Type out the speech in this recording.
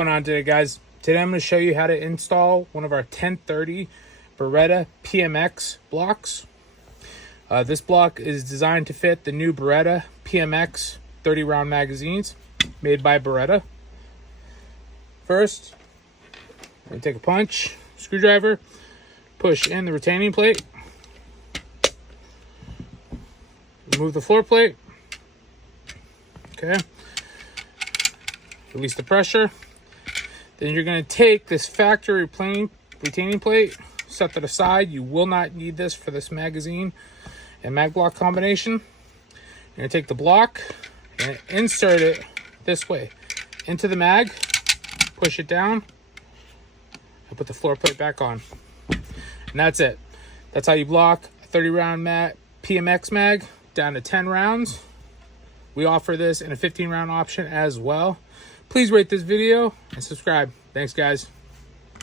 What's going on today, guys? Today I'm going to show you how to install one of our 1030 Beretta PMX blocks. This block is designed to fit the new Beretta PMX 30 round magazines made by Beretta. First, I'm going to take a punch, screwdriver, push in the retaining plate, remove the floor plate, okay, release the pressure. Then you're going to take this factory retaining plate, set that aside. You will not need this for this magazine and Magblock combination. You're going to take the block and insert it this way into the mag, push it down, and put the floor plate back on. And that's it. That's how you block a 30 round PMX mag down to 10 rounds. We offer this in a 15 round option as well. Please rate this video and subscribe. Thanks, guys.